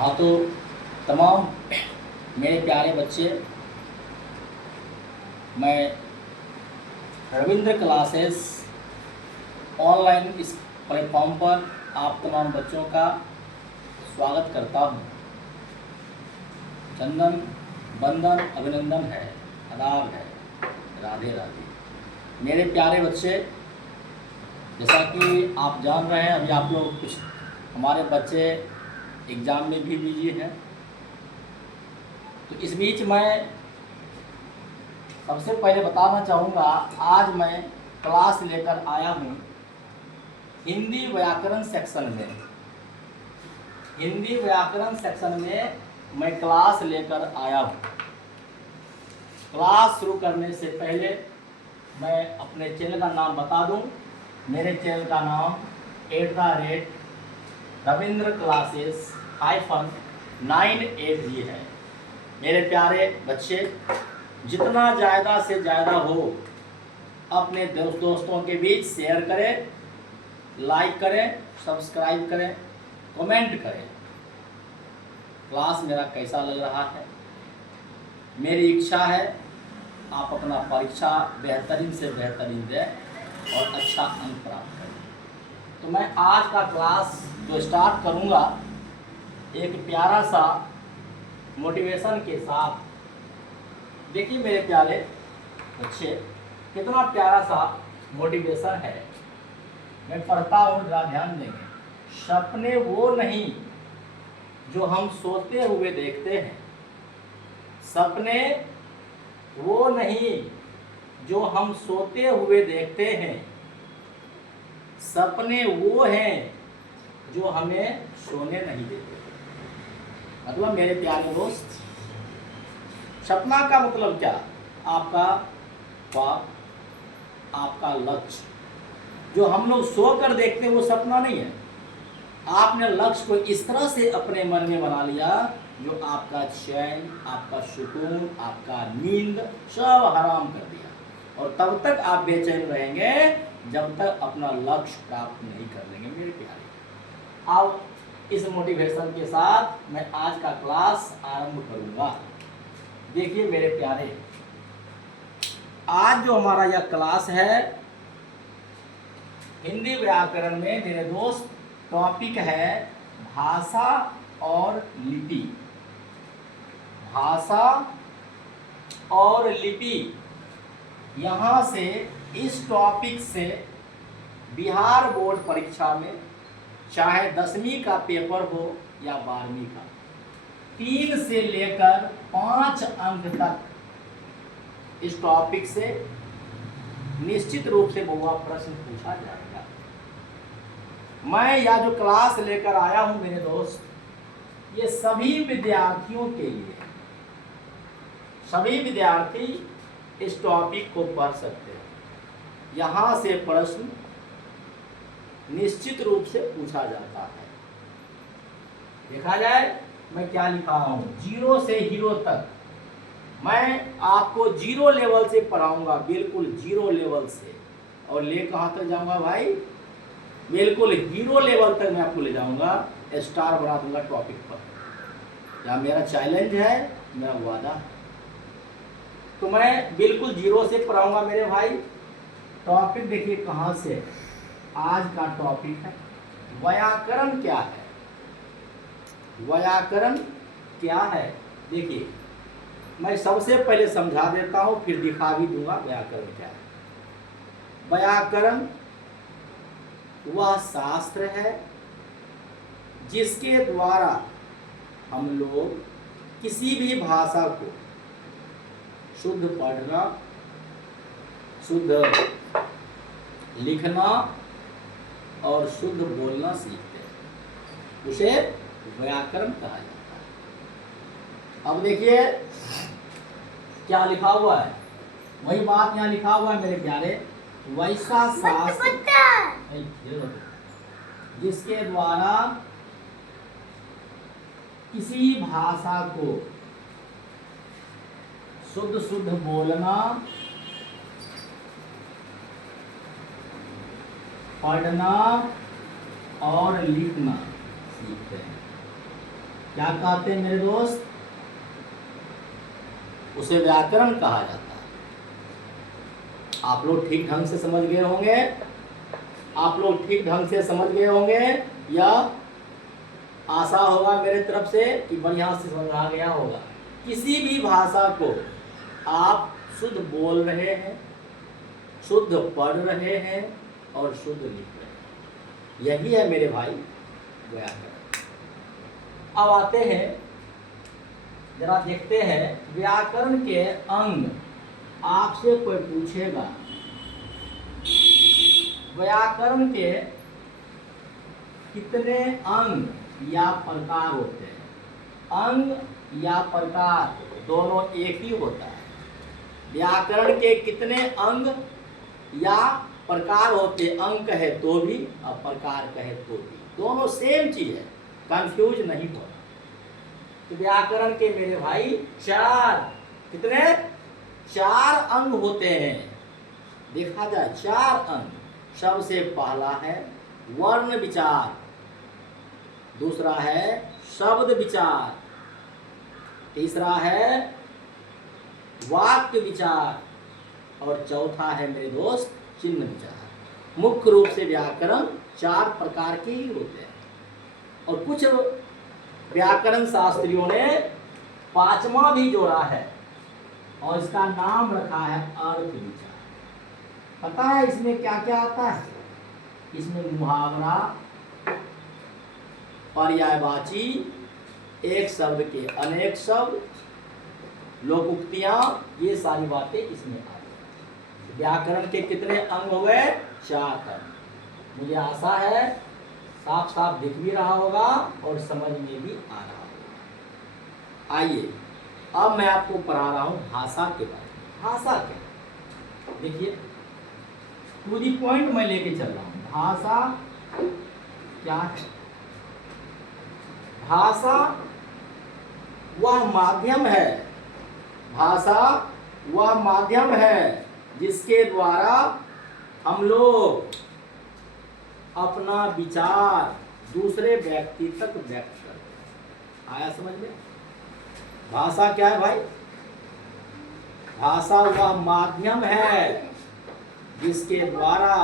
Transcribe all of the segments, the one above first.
हाँ तो तमाम मेरे प्यारे बच्चे, मैं रविंद्र क्लासेस ऑनलाइन इस प्लेटफॉर्म पर आप तमाम बच्चों का स्वागत करता हूँ। चंदन बंदन अभिनंदन है, आदाब है, राधे राधे। मेरे प्यारे बच्चे, जैसा कि आप जान रहे हैं, अभी आप लोग कुछ हमारे बच्चे एग्ज़ाम में भी बिजी हैं, तो इस बीच मैं सबसे पहले बताना चाहूँगा, आज मैं क्लास लेकर आया हूँ हिंदी व्याकरण सेक्शन में। हिंदी व्याकरण सेक्शन में मैं क्लास लेकर आया हूँ। क्लास शुरू करने से पहले मैं अपने चैनल का नाम बता दूँ। मेरे चैनल का नाम @रविंद्र क्लासेस -98 है। मेरे प्यारे बच्चे, जितना ज़्यादा से ज़्यादा हो अपने दोस्तों के बीच शेयर करें, लाइक करें, सब्सक्राइब करें, कमेंट करें। क्लास मेरा कैसा लग रहा है, मेरी इच्छा है आप अपना परीक्षा बेहतरीन से बेहतरीन दें और अच्छा अंक प्राप्त करें। तो मैं आज का क्लास जो स्टार्ट करूंगा एक प्यारा सा मोटिवेशन के साथ। देखिए मेरे प्यारे बच्चे, कितना प्यारा सा मोटिवेशन है। मैं पढ़ता हूँ, जरा ध्यान देंगे। सपने वो नहीं जो हम सोते हुए देखते हैं, सपने वो नहीं जो हम सोते हुए देखते हैं, सपने वो हैं जो हमें सोने नहीं देते। मतलब मेरे प्यारे दोस्त, सपना का मतलब क्या? आपका ख्वाब, आपका लक्ष्य जो हम लोग सो कर देखते हैं वो सपना नहीं है। आपने लक्ष्य को इस तरह से अपने मन में बना लिया जो आपका चैन, आपका सुकून, आपका नींद सब हराम कर दिया, और तब तक आप बेचैन रहेंगे जब तक अपना लक्ष्य प्राप्त नहीं कर लेंगे। मेरे प्यारे, अब इस मोटिवेशन के साथ मैं आज का क्लास आरंभ करूंगा। देखिए मेरे प्यारे, आज जो हमारा यह क्लास है हिंदी व्याकरण में, मेरे दोस्त, टॉपिक है भाषा और लिपि। भाषा और लिपि। यहाँ से, इस टॉपिक से बिहार बोर्ड परीक्षा में चाहे 10वीं का पेपर हो या 12वीं का, 3 से लेकर 5 अंक तक इस टॉपिक से निश्चित रूप से बहुआ प्रश्न पूछा जाएगा। मैं यह जो क्लास लेकर आया हूं मेरे दोस्त, ये सभी विद्यार्थियों के लिए, सभी विद्यार्थी इस टॉपिक को पढ़ सकते हैं। यहाँ से प्रश्न निश्चित रूप से पूछा जाता है। देखा जाए मैं क्या लिखा हूँ, 0 से हीरो तक। मैं आपको 0 लेवल से पढ़ाऊंगा, बिल्कुल 0 लेवल से, और ले कहाँ तक जाऊंगा भाई? बिल्कुल हीरो लेवल तक मैं आपको ले जाऊंगा, स्टार बना दूंगा टॉपिक पर। यह मेरा चैलेंज है, मेरा वादा है। तो मैं बिल्कुल 0 से पढ़ाऊंगा मेरे भाई। टॉपिक देखिए कहाँ से, आज का टॉपिक है व्याकरण क्या है। व्याकरण क्या है? देखिए मैं सबसे पहले समझा देता हूँ, फिर दिखा भी दूंगा व्याकरण क्या है। व्याकरण वह शास्त्र है जिसके द्वारा हम लोग किसी भी भाषा को शुद्ध पढ़ना, शुद्ध लिखना और शुद्ध बोलना सीखते हैं, उसे व्याकरण कहा जाता है। अब देखिए क्या लिखा हुआ है, वही बात यहाँ लिखा हुआ है मेरे प्यारे। वैसा शास्त्र जिसके द्वारा किसी भाषा को शुद्ध शुद्ध बोलना, पढ़ना और लिखना सीखते हैं। क्या कहते हैं मेरे दोस्त? उसे व्याकरण कहा जाता है। आप लोग ठीक ढंग से समझ गए होंगे, आप लोग ठीक ढंग से समझ गए होंगे, या आशा होगा मेरे तरफ से कि बढ़िया से समझा गया होगा। किसी भी भाषा को आप शुद्ध बोल रहे हैं, शुद्ध पढ़ रहे हैं और शुद्ध लिख रहे हैं, यही है मेरे भाई व्याकरण। अब आते हैं, जरा देखते हैं व्याकरण के अंग। आपसे कोई पूछेगा व्याकरण के कितने अंग या प्रकार होते हैं? अंग या प्रकार दोनों एक ही होता है। व्याकरण के कितने अंग या प्रकार होते? अंग कहे तो भी और प्रकार कहे तो भी, दोनों सेम चीज है, कंफ्यूज नहीं होना। तो व्याकरण के मेरे भाई चार, कितने? चार अंग होते हैं। देखा जाए चार अंग। सबसे पहला है वर्ण विचार, दूसरा है शब्द विचार, तीसरा है वाक्य विचार और चौथा है मेरे दोस्त चिन्ह विचार। मुख्य रूप से व्याकरण चार प्रकार के ही होते हैं और कुछ व्याकरण शास्त्रियों ने पांचवा भी जोड़ा है और इसका नाम रखा है अर्थ विचार। पता है इसमें क्या क्या आता है? इसमें मुहावरा, पर्यायवाची, एक शब्द के अनेक शब्द, लोकोक्तियां, ये सारी बातें इसमें आती हैं। व्याकरण के कितने अंग हो गए? चार अंग। मुझे आशा है साफ साफ दिख भी रहा होगा और समझ में भी आ रहा होगा। आइए अब मैं आपको पढ़ा रहा हूं भाषा के बारे में। भाषा क्या? देखिए टू दी पॉइंट मैं लेके चल रहा हूं। भाषा क्या है? भाषा वह माध्यम है, भाषा वह माध्यम है जिसके द्वारा हम लोग अपना विचार दूसरे व्यक्ति तक व्यक्त करते हैं। आया समझ में? भाषा क्या है भाई? भाषा वह माध्यम है जिसके द्वारा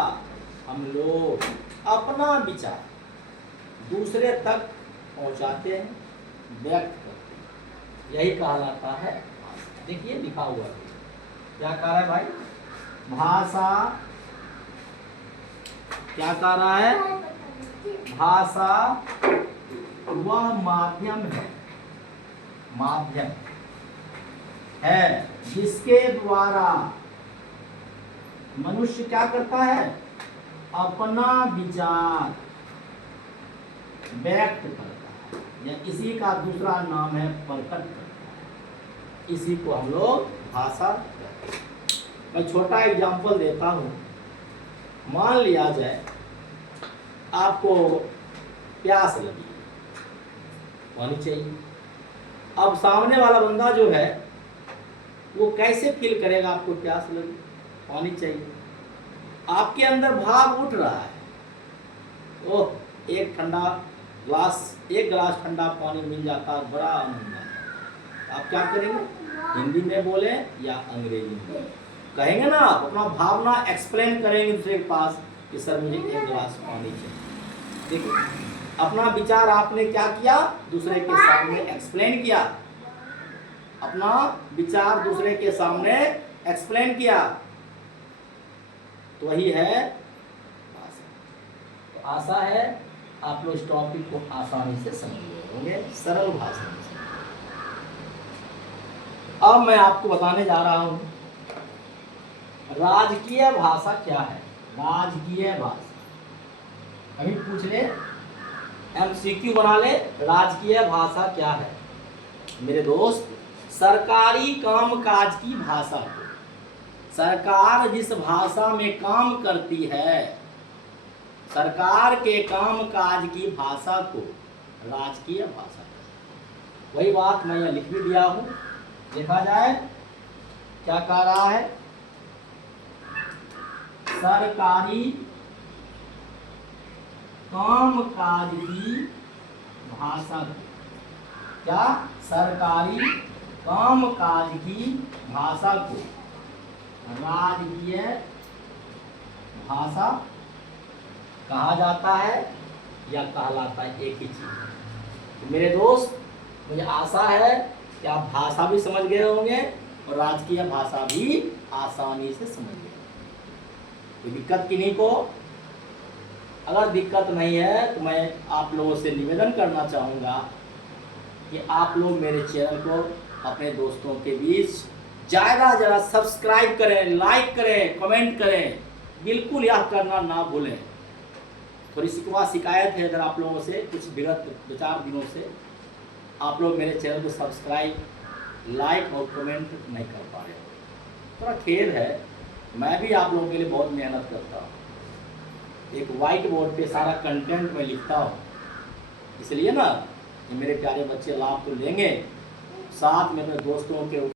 हम लोग अपना विचार दूसरे तक पहुंचाते हैं, व्यक्त करते हैं, यही कहलाता है भाषा। देखिए लिखा हुआ है, क्या कह रहा है भाई? भाषा क्या कह रहा है? भाषा वह माध्यम है, माध्यम है जिसके द्वारा मनुष्य क्या करता है? अपना विचार व्यक्त करता है, या इसी का दूसरा नाम है प्रकट करता है। इसी को हम लोग भाषा कहते हैं। मैं छोटा एग्जाम्पल देता हूँ। मान लिया जाए आपको प्यास लगी, पानी चाहिए। अब सामने वाला बंदा जो है वो कैसे फील करेगा आपको प्यास लगी, पानी चाहिए? आपके अंदर भाव उठ रहा है, ओह एक गिलास ठंडा पानी मिल जाता, बड़ा आनंद आता। आप क्या करेंगे? हिंदी में बोले या अंग्रेजी में कहेंगे ना, आप अपना भावना एक्सप्लेन करेंगे दूसरे के पास कि सर मुझे एक गिलास पानी चाहिए। देखिए अपना विचार आपने क्या किया? दूसरे के सामने एक्सप्लेन किया, अपना विचार दूसरे के सामने एक्सप्लेन किया, तो वही है भाषा। तो आशा है आप लोग इस टॉपिक को आसानी से समझ गए होंगे, सरल भाषा में। अब मैं आपको बताने जा रहा हूं राजकीय भाषा क्या है। राजकीय भाषा अभी पूछ ले, MCQ बना ले, राजकीय भाषा क्या है? मेरे दोस्त, सरकारी कामकाज की भाषा को, सरकार जिस भाषा में काम करती है, सरकार के कामकाज की भाषा को राजकीय भाषा है। वही बात मैं यहाँ लिख भी दिया हूँ, देखा जाए क्या कह रहा है? सरकारी कामकाज की भाषा को क्या सरकारी कामकाज की भाषा को राजकीय भाषा कहा जाता है या कहलाता है, एक ही चीज। तो मेरे दोस्त, मुझे आशा है कि आप भाषा भी समझ गए होंगे और राजकीय भाषा भी आसानी से समझ गए। कोई दिक्कत किन्हीं को? अगर दिक्कत नहीं है तो मैं आप लोगों से निवेदन करना चाहूँगा कि आप लोग मेरे चैनल को अपने दोस्तों के बीच ज़्यादा सब्सक्राइब करें, लाइक करें, कमेंट करें। बिल्कुल यह करना ना भूलें। थोड़ी शिकायत है अगर आप लोगों से, कुछ विगत 2-4 दिनों से आप लोग मेरे चैनल को सब्सक्राइब, लाइक और कमेंट नहीं कर पा रहे हो। थोड़ा खेद है, मैं भी आप लोगों के लिए बहुत मेहनत करता हूँ। एक वाइट बोर्ड पे सारा कंटेंट मैं लिखता हूँ, इसलिए ना कि मेरे प्यारे बच्चे लाभ तो लेंगे, साथ में अपने दोस्तों के